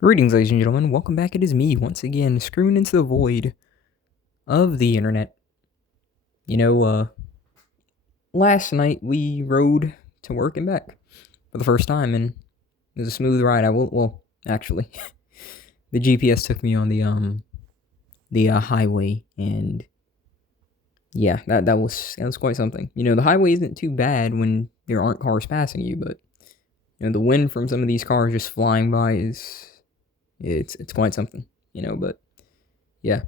Greetings, ladies and gentlemen. Welcome back. It is me once again, screaming into the void of the internet. You know, last night we rode to work and back for the first time, and it was a smooth ride. Actually, the GPS took me on the highway, and yeah, that was quite something. The highway isn't too bad when there aren't cars passing you, but the wind from some of these cars just flying by it's quite something. But yeah.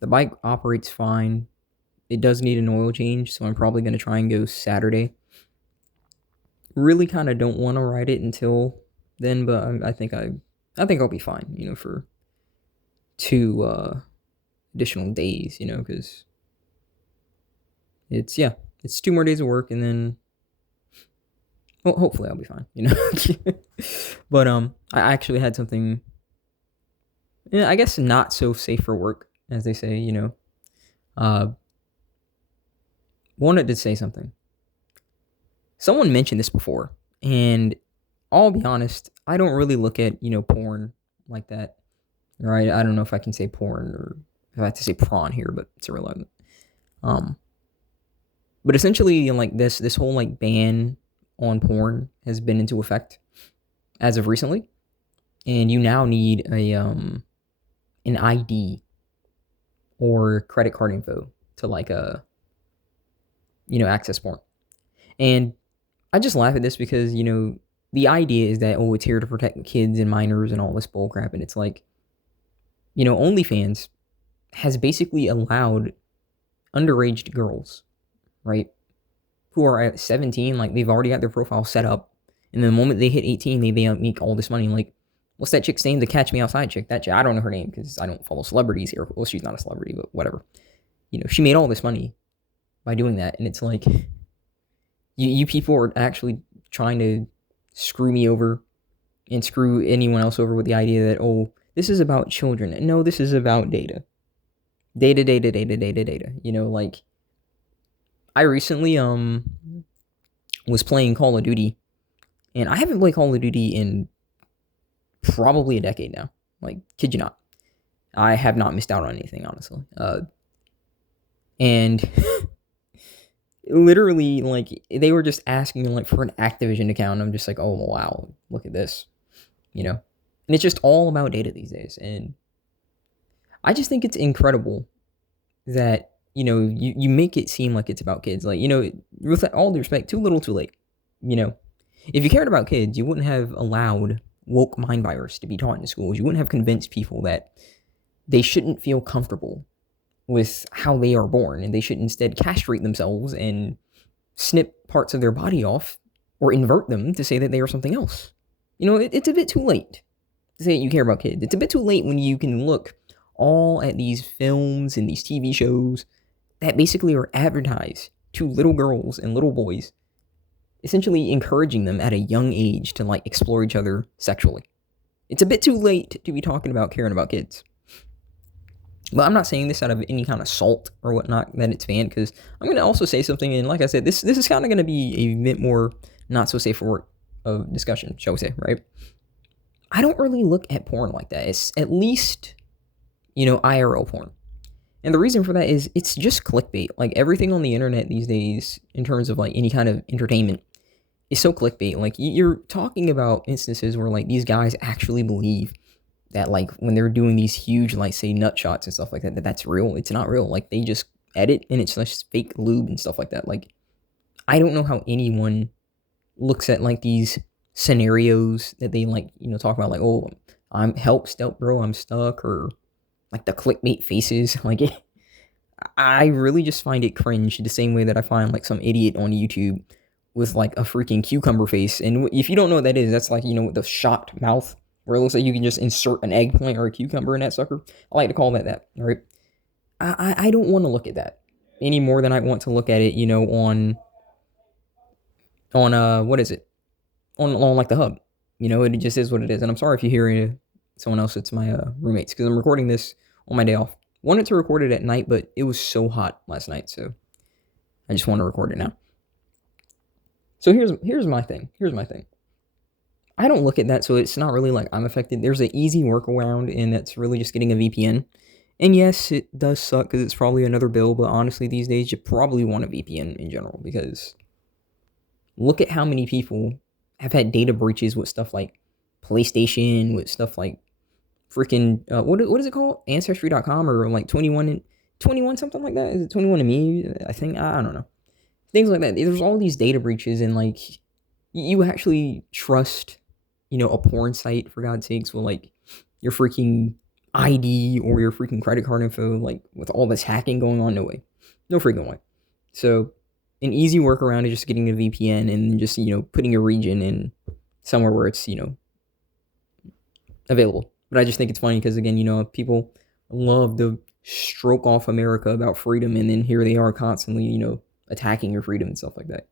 The bike operates fine. It does need an oil change, so I'm probably going to try and go Saturday. Really kind of don't want to ride it until then, but I think I'll be fine, for two additional days, because it's 2 more days of work, and then hopefully I'll be fine. But I actually had something, I guess not so safe for work, as they say. Uh, Wanted to say something. Someone mentioned this before, and I'll be honest, I don't really look at, porn like that. Right? I don't know if I can say porn or if I have to say prawn here, but it's irrelevant. Um, but essentially, like this whole like ban on porn has been into effect as of recently, and you now need an ID or credit card info to access porn. And I just laugh at this because, the idea is that, oh, it's here to protect kids and minors and all this bullcrap. And it's like, OnlyFans has basically allowed underage girls, right, who are at 17, like they've already got their profile set up. And the moment they hit 18, they make all this money. Like, what's that chick's name? The Catch Me Outside chick. That chick, I don't know her name because I don't follow celebrities here. Well, she's not a celebrity, but whatever. She made all this money by doing that. And it's like, you people are actually trying to screw me over and screw anyone else over with the idea that, oh, this is about children. No, this is about data. Data. Like, I recently was playing Call of Duty, and I haven't played Call of Duty in probably a decade now. Like, kid you not. I have not missed out on anything, honestly. And literally, like, they were just asking me, like, for an Activision account. I'm just like, oh, wow, look at this, And it's just all about data these days. And I just think it's incredible that, you make it seem like it's about kids. Like, with all due respect, too little, too late. If you cared about kids, you wouldn't have allowed woke mind virus to be taught in schools. You wouldn't have convinced people that they shouldn't feel comfortable with how they are born, and they should instead castrate themselves and snip parts of their body off or invert them to say that they are something else. It's a bit too late to say you care about kids. It's a bit too late when you can look all at these films and these TV shows that basically are advertised to little girls and little boys, essentially encouraging them at a young age to like explore each other sexually. It's a bit too late to be talking about caring about kids. But I'm not saying this out of any kind of salt or whatnot that it's banned, because I'm going to also say something, and like I said, this is kind of going to be a bit more not so safe for work of discussion, shall we say, right? I don't really look at porn like that. It's at least, IRL porn. And the reason for that is it's just clickbait. Like, everything on the internet these days, in terms of like any kind of entertainment, is so clickbait. Like, you're talking about instances where like these guys actually believe that, like, when they're doing these huge, like, say, nut shots and stuff like that, that's real. It's not real. Like, they just edit, and it's just fake lube and stuff like that. Like, I don't know how anyone looks at like these scenarios that they like, talk about, like, oh, I'm bro, I'm stuck, or like the clickbait faces. Like, I really just find it cringe the same way that I find like some idiot on YouTube with like a freaking cucumber face. And if you don't know what that is, that's like, the shocked mouth, where it looks like you can just insert an eggplant or a cucumber in that sucker. I like to call that, all right? I don't want to look at that any more than I want to look at it, on what is it? On like the hub. It just is what it is. And I'm sorry if you hear someone else. It's my roommates, because I'm recording this on my day off. Wanted to record it at night, but it was so hot last night, so I just want to record it now. So here's my thing. I don't look at that, so it's not really like I'm affected. There's an easy workaround, and that's really just getting a VPN. And yes, it does suck because it's probably another bill, but honestly, these days you probably want a VPN in general because look at how many people have had data breaches with stuff like PlayStation, with stuff like freaking what is it called? Ancestry.com or like 21 something like that. Is it 21 to me? I think I don't know. Things like that. There's all these data breaches and like you actually trust, a porn site for God's sakes with like your freaking ID or your freaking credit card info, like with all this hacking going on? No way. No freaking way. So an easy workaround is just getting a VPN and just, putting your region in somewhere where it's, available. But I just think it's funny because again, people love to stroke off America about freedom, and then here they are constantly, attacking your freedom and stuff like that,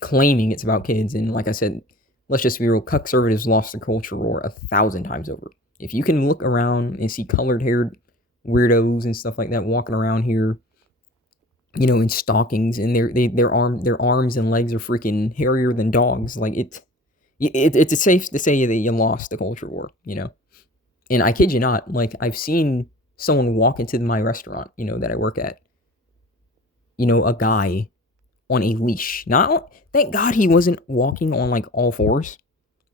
claiming it's about kids. And like I said, let's just be real, conservatives lost the culture war 1,000 times over. If you can look around and see colored haired weirdos and stuff like that walking around here, in stockings, and their arms and legs are freaking hairier than dogs, like it's safe to say that you lost the culture war, And I kid you not, like I've seen someone walk into my restaurant, that I work at, a guy on a leash. Thank God he wasn't walking on like all fours,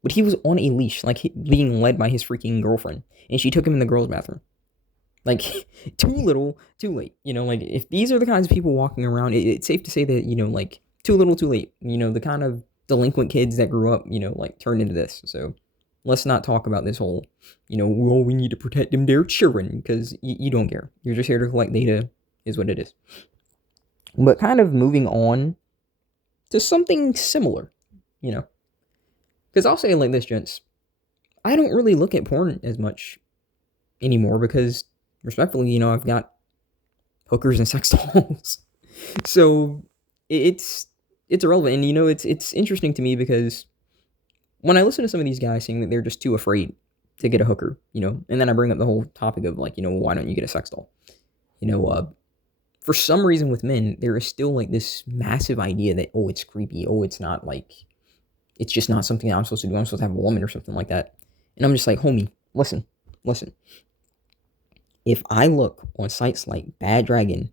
but he was on a leash, like being led by his freaking girlfriend, and she took him in the girls' bathroom. Like too little, too late. Like if these are the kinds of people walking around, it's safe to say that like too little, too late. The kind of delinquent kids that grew up, like turned into this. So let's not talk about this whole, well, we need to protect them, their children, because you don't care. You're just here to collect data, is what it is. But kind of moving on to something similar, because I'll say it like this, gents. I don't really look at porn as much anymore because, respectfully, I've got hookers and sex dolls. So it's irrelevant. And, it's interesting to me because when I listen to some of these guys saying that they're just too afraid to get a hooker, and then I bring up the whole topic of like, why don't you get a sex doll? For some reason with men, there is still like this massive idea that, oh, it's creepy. Oh, it's not like, it's just not something that I'm supposed to do. I'm supposed to have a woman or something like that. And I'm just like, homie, listen. If I look on sites like Bad Dragon,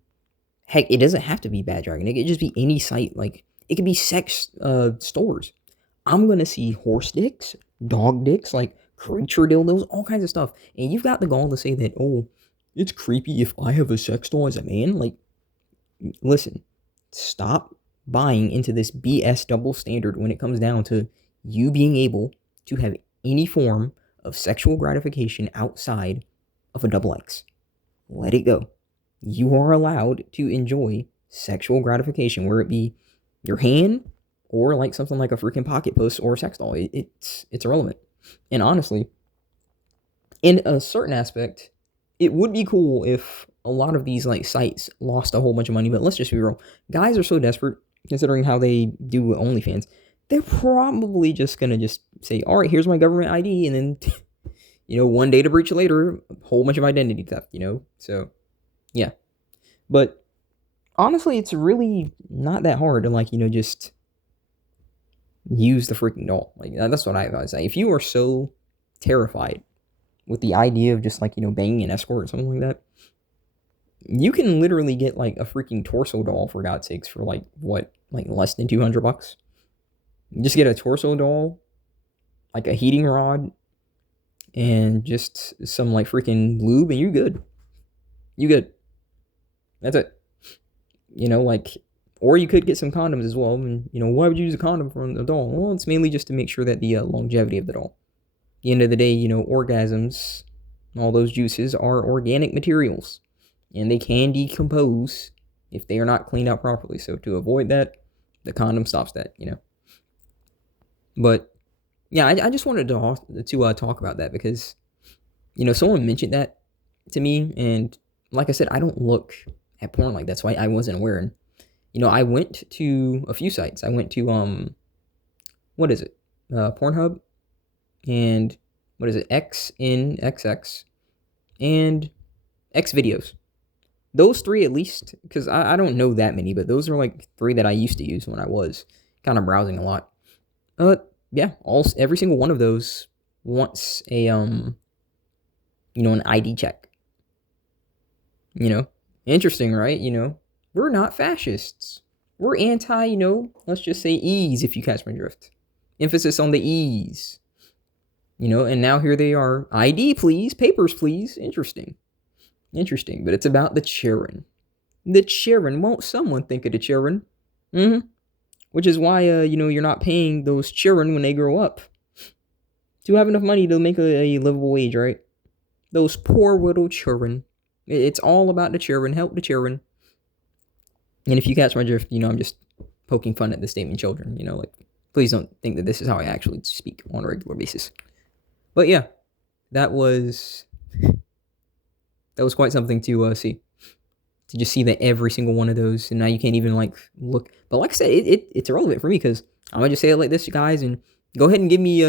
heck, it doesn't have to be Bad Dragon. It could just be any site. Like, it could be sex stores. I'm going to see horse dicks, dog dicks, like creature dildos, all kinds of stuff. And you've got the gall to say that, oh, it's creepy if I have a sex doll as a man. Like, listen, stop buying into this BS double standard when it comes down to you being able to have any form of sexual gratification outside of a double X. Let it go. You are allowed to enjoy sexual gratification, where it be your hand or like something like a freaking pocket puss or a sex doll. It's irrelevant. And honestly, in a certain aspect, it would be cool if a lot of these like sites lost a whole bunch of money, but let's just be real. Guys are so desperate, considering how they do OnlyFans, they're probably just gonna just say, all right, here's my government ID, and then one data breach later, a whole bunch of identity theft, so yeah. But honestly, it's really not that hard to like, just use the freaking doll. Like, that's what I would say. If you are so terrified with the idea of just like, banging an escort or something like that, you can literally get like a freaking torso doll, for God's sakes, for like what, like less than $200. Just get a torso doll, like a heating rod, and just some like freaking lube, and you're good. You good. That's it. Like, or you could get some condoms as well. And why would you use a condom from the doll? Well, it's mainly just to make sure that the longevity of the doll. At the end of the day, orgasms, all those juices are organic materials, and they can decompose if they are not cleaned out properly. So to avoid that, the condom stops that. But yeah, I just wanted to talk about that because someone mentioned that to me, and like I said, I don't look at porn like that's why I wasn't aware. And I went to a few sites. I went to what is it? Pornhub, and what is it? XNXX and X videos. Those three at least, because I don't know that many, but those are like three that I used to use when I was kind of browsing a lot. yeah, every single one of those wants a an ID check. Interesting, right? We're not fascists. We're anti, let's just say ease, if you catch my drift. Emphasis on the ease. And now here they are. ID, please. Papers, please. Interesting. But it's about the children. The children. Won't someone think of the children? Mm-hmm. Which is why, you're not paying those children when they grow up to have enough money to make a livable wage, right? Those poor little children. It's all about the children. Help the children. And if you catch my drift, I'm just poking fun at the statement children. Please don't think that this is how I actually speak on a regular basis. But yeah, that was quite something to see. To just see that every single one of those, and now you can't even look. But like I said, it's irrelevant for me because I'm gonna just say it like this, you guys, and go ahead and give me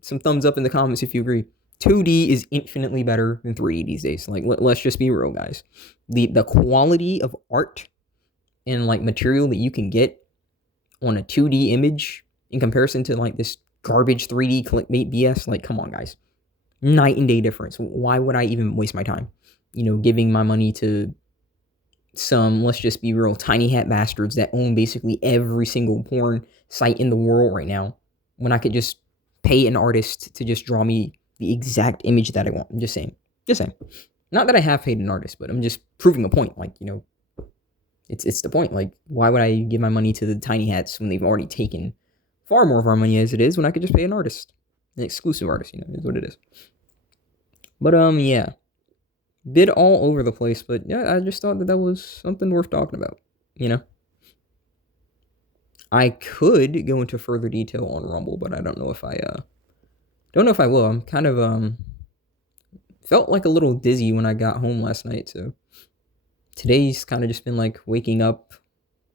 some thumbs up in the comments if you agree. 2D is infinitely better than 3D these days. Let's just be real, guys. The quality of art and material that you can get on a 2D image in comparison to this garbage 3D clickbait BS, come on, guys. Night and day difference. Why would I even waste my time, giving my money to some, let's just be real, tiny hat bastards that own basically every single porn site in the world right now, when I could just pay an artist to just draw me the exact image that I want. I'm just saying. Not that I have paid an artist, but I'm just proving a point. It's the point. Why would I give my money to the tiny hats when they've already taken far more of our money as it is, when I could just pay an artist, an exclusive artist, is what it is. But yeah, bit all over the place, but yeah, I just thought that was something worth talking about. I could go into further detail on Rumble, but I don't know if I will. I'm kind of felt a little dizzy when I got home last night, so today's kind of just been waking up a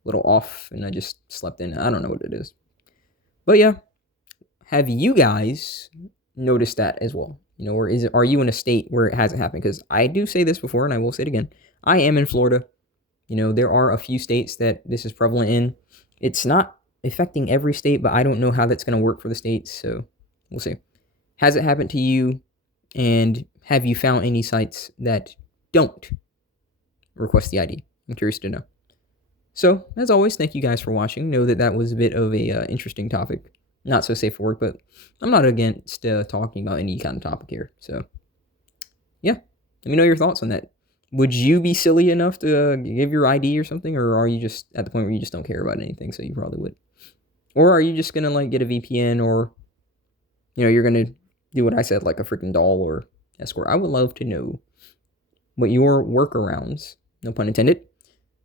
little off, and I just slept in. I don't know what it is. But yeah, have you guys noticed that as well? Or are you in a state where it hasn't happened? Because I do say this before, and I will say it again. I am in Florida. There are a few states that this is prevalent in. It's not affecting every state, but I don't know how that's going to work for the states, so we'll see. Has it happened to you? And have you found any sites that don't request the ID? I'm curious to know. So, as always, thank you guys for watching. Know that was a bit of a interesting topic. Not so safe for work, but I'm not against talking about any kind of topic here. So, yeah, let me know your thoughts on that. Would you be silly enough to give your ID or something? Or are you just at the point where you just don't care about anything, so you probably would? Or are you just going to get a VPN, or, you're going to do what I said, a freaking doll or escort? I would love to know what your workarounds, no pun intended,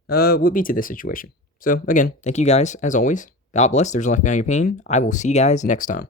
would be to this situation. So, again, thank you guys, as always. God bless. There's life beyond your pain. I will see you guys next time.